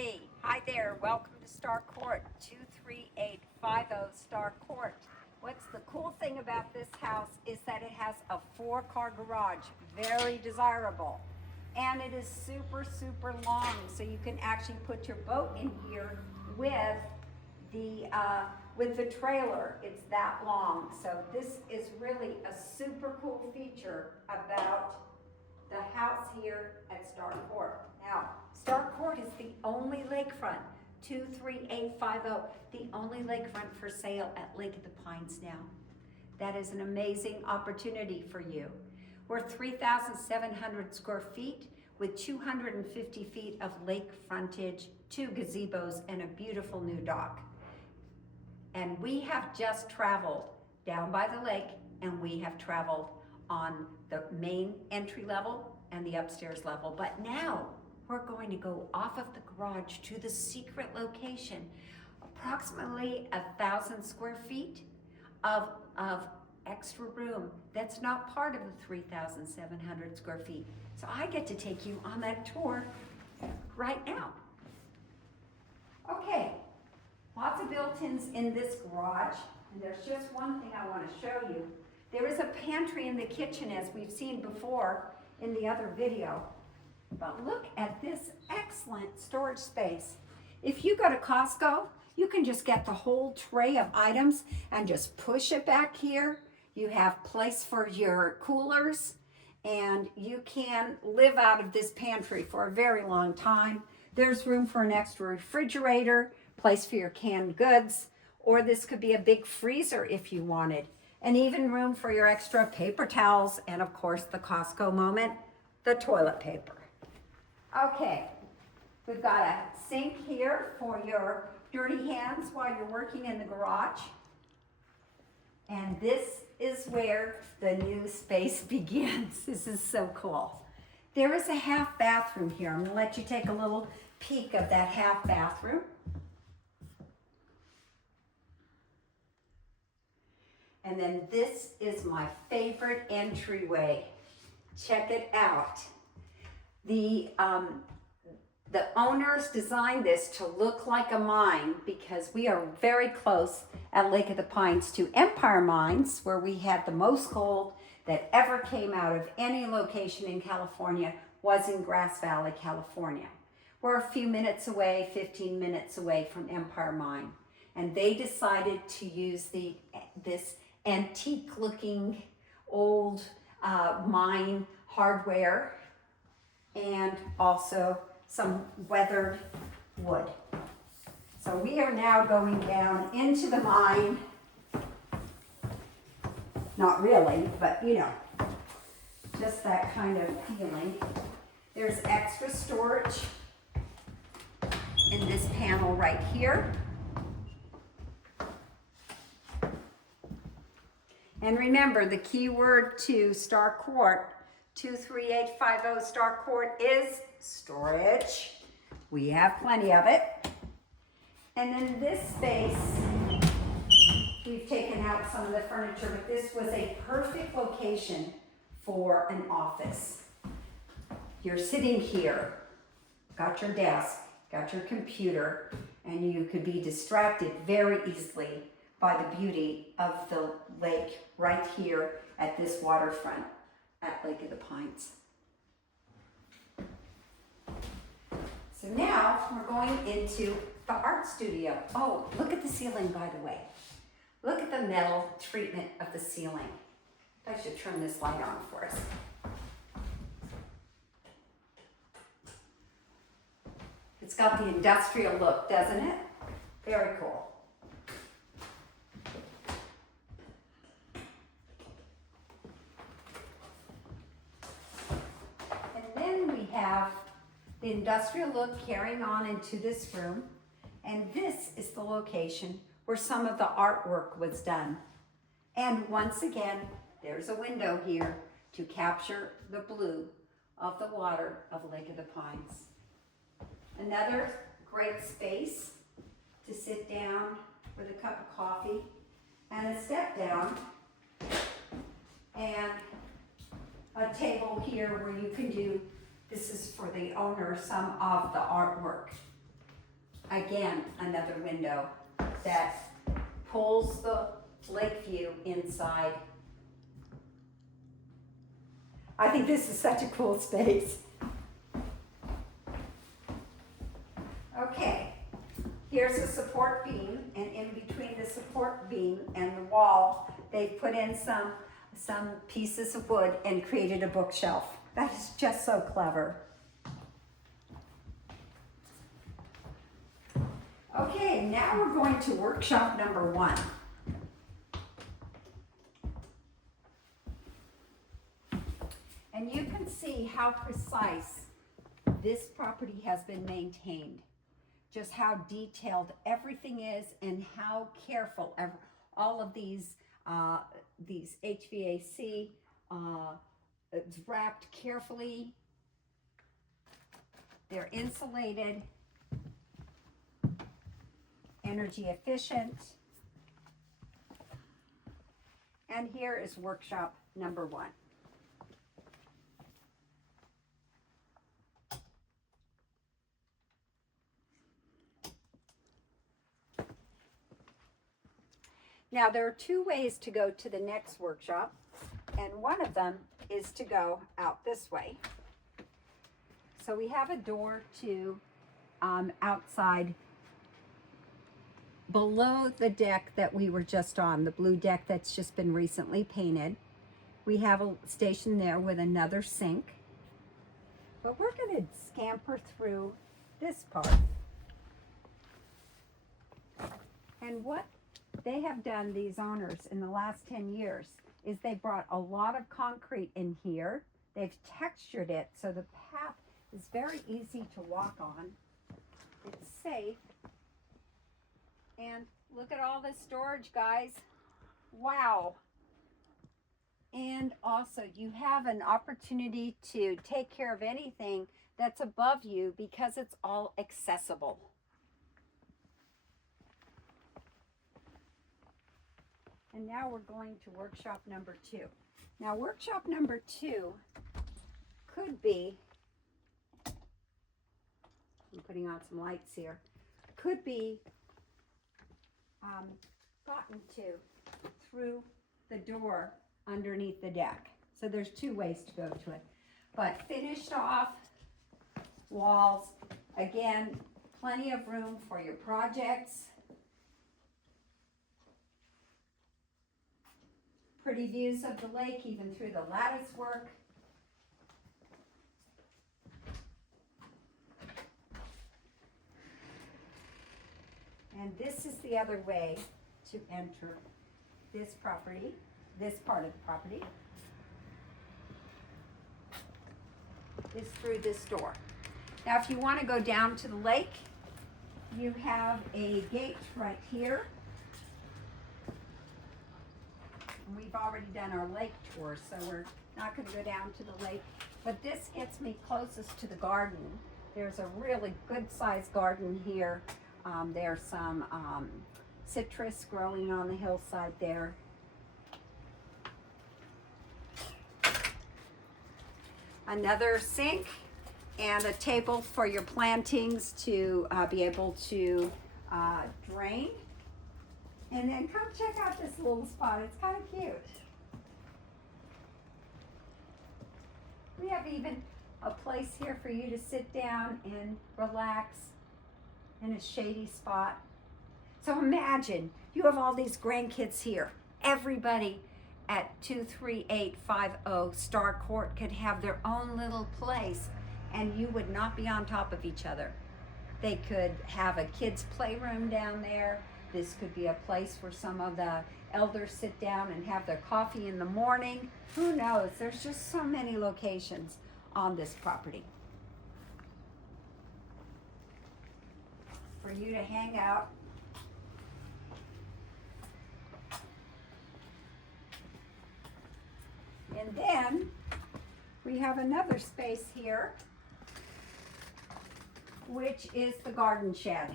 Hey, hi there. Welcome to Star Court, 23850 Star Court. What's the cool thing about this house is that it has a 4-car garage, very desirable. And it is super, super long, so you can actually put your boat in here with the trailer. It's that long. So this is really a super cool feature about the house here at Star Court. Now, Star Court is the only lakefront, 23850, the only lakefront for sale at Lake of the Pines now. That is an amazing opportunity for you. We're 3,700 square feet with 250 feet of lake frontage, 2 gazebos, and a beautiful new dock. And we have just traveled down by the lake, and we have traveled on the main entry level and the upstairs level. But now we're going to go off of the garage to the secret location, approximately 1,000 square feet of extra room that's not part of the 3,700 square feet. So I get to take you on that tour right now. Okay, lots of built-ins in this garage, and there's just one thing I want to show you. There is a pantry in the kitchen, as we've seen before in the other video. But look at this excellent storage space. If you go to Costco, you can just get the whole tray of items and just push it back here. You have place for your coolers, and you can live out of this pantry for a very long time. There's room for an extra refrigerator, place for your canned goods, or this could be a big freezer if you wanted. And even room for your extra paper towels, and of course the Costco moment, the toilet paper. Okay, we've got a sink here for your dirty hands while you're working in the garage. And this is where the new space begins. This is so cool. There is a half bathroom here. I'm gonna let you take a little peek of that half bathroom. And then this is my favorite entryway. Check it out. The owners designed this to look like a mine because we are very close at Lake of the Pines to Empire Mines, where we had the most gold that ever came out of any location in California was in Grass Valley, California. We're a few minutes away, 15 minutes away from Empire Mine. And they decided to use this antique looking old mine hardware and also some weathered wood. So we are now going down into the mine. Not really, but you know, just that kind of feeling. There's extra storage in this panel right here. And remember, the key word to Star Court, 23850 Star Court, is storage. We have plenty of it. And then this space, we've taken out some of the furniture, but this was a perfect location for an office. You're sitting here, got your desk, got your computer, and you could be distracted very easily by the beauty of the lake right here at this waterfront at Lake of the Pines. So now we're going into the art studio. Oh, look at the ceiling, by the way. Look at the metal treatment of the ceiling. I should turn this light on for us. It's got the industrial look, doesn't it? Very cool. Have the industrial look carrying on into this room, and this is the location where some of the artwork was done. And once again, there's a window here to capture the blue of the water of Lake of the Pines. Another great space to sit down with a cup of coffee and a step down, and a table here where you can do, this is for the owner, some of the artwork. Again, another window that pulls the lake view inside. I think this is such a cool space. Okay, here's a support beam, and in between the support beam and the wall, they put in some pieces of wood and created a bookshelf. That is just so clever. Okay, now we're going to workshop number 1. And you can see how precise this property has been maintained. Just how detailed everything is and how careful all of these HVAC, it's wrapped carefully. They're insulated, energy efficient. And here is workshop number 1. Now there are 2 ways to go to the next workshop, and one of them is to go out this way. So we have a door to outside below the deck that we were just on, the blue deck that's just been recently painted. We have a station there with another sink, but we're going to scamper through this part. And what they have done, these owners, in the last 10 years is they brought a lot of concrete in here. They've textured it so the path is very easy to walk on. It's safe. And look at all this storage, guys. Wow. And also you have an opportunity to take care of anything that's above you because it's all accessible. And now we're going to workshop number 2. Now workshop number 2 could be, I'm putting on some lights here, could be gotten to through the door underneath the deck. So there's 2 ways to go to it. But finished off walls, again, plenty of room for your projects. Pretty views of the lake, even through the lattice work. And this is the other way to enter this property, this part of the property, is through this door. Now, if you want to go down to the lake, you have a gate right here. We've already done our lake tour, so we're not going to go down to the lake. But this gets me closest to the garden. There's a really good sized garden here. There's some citrus growing on the hillside there. Another sink and a table for your plantings to be able to drain. And then come check out this little spot. It's kind of cute. We have even a place here for you to sit down and relax in a shady spot. So imagine you have all these grandkids here. Everybody at 23850 Star Court could have their own little place, and you would not be on top of each other. They could have a kids' playroom down there. This could be a place where some of the elders sit down and have their coffee in the morning. Who knows? There's just so many locations on this property for you to hang out. And then we have another space here, which is the garden shed.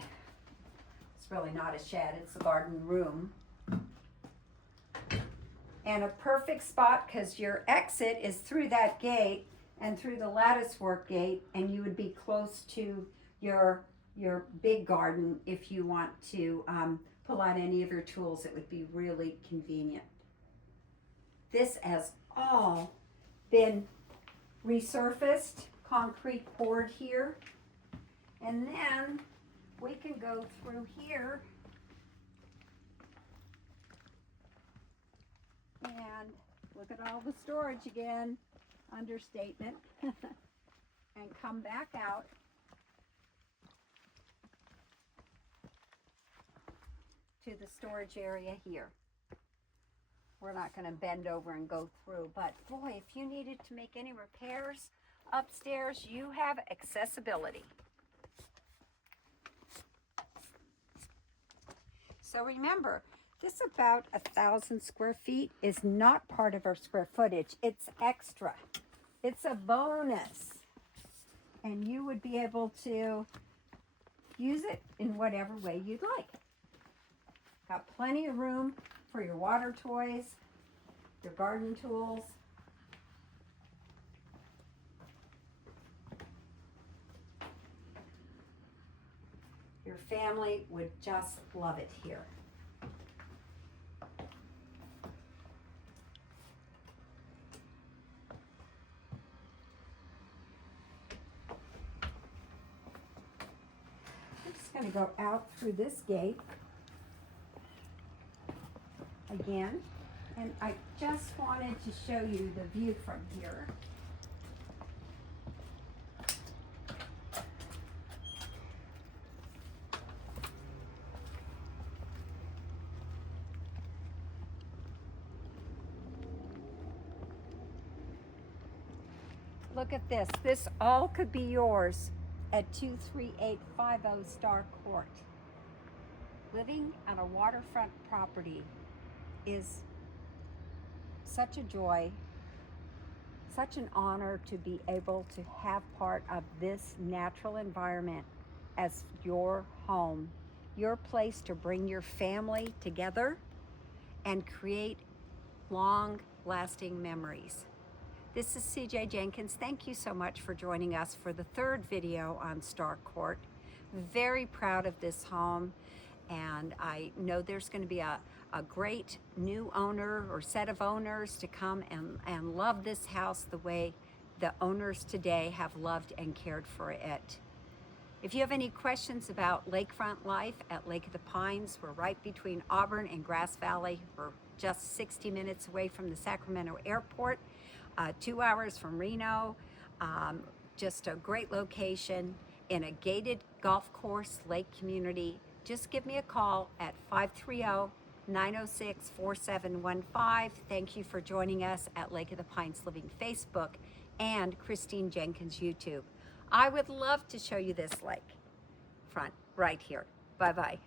It's really not a shed, it's a garden room. And a perfect spot because your exit is through that gate and through the lattice work gate, and you would be close to your your big garden if you want to pull out any of your tools. It would be really convenient. This has all been resurfaced, concrete poured here. And then we can go through here and look at all the storage again, understatement, and come back out to the storage area here. We're not going to bend over and go through, but boy, if you needed to make any repairs upstairs, you have accessibility. So remember, this about 1,000 square feet is not part of our square footage. It's extra. It's a bonus. And you would be able to use it in whatever way you'd like. Got plenty of room for your water toys, your garden tools. Your family would just love it here. I'm just going to go out through this gate again, and I just wanted to show you the view from here. Look at this. This all could be yours at 23850 Star Court. Living on a waterfront property is such a joy, such an honor to be able to have part of this natural environment as your home, your place to bring your family together and create long-lasting memories. This is CJ Jenkins. Thank you so much for joining us for the third video on Star Court. Very proud of this home, and I know there's going to be a great new owner or set of owners to come and love this house the way the owners today have loved and cared for it. If you have any questions about lakefront life at Lake of the Pines, we're right between Auburn and Grass Valley. We're just 60 minutes away from the Sacramento airport. 2 hours from Reno, just a great location in a gated golf course lake community. Just give me a call at 530-906-4715. Thank you for joining us at Lake of the Pines Living Facebook and Christine Jenkins YouTube. I would love to show you this lake front right here. Bye-bye.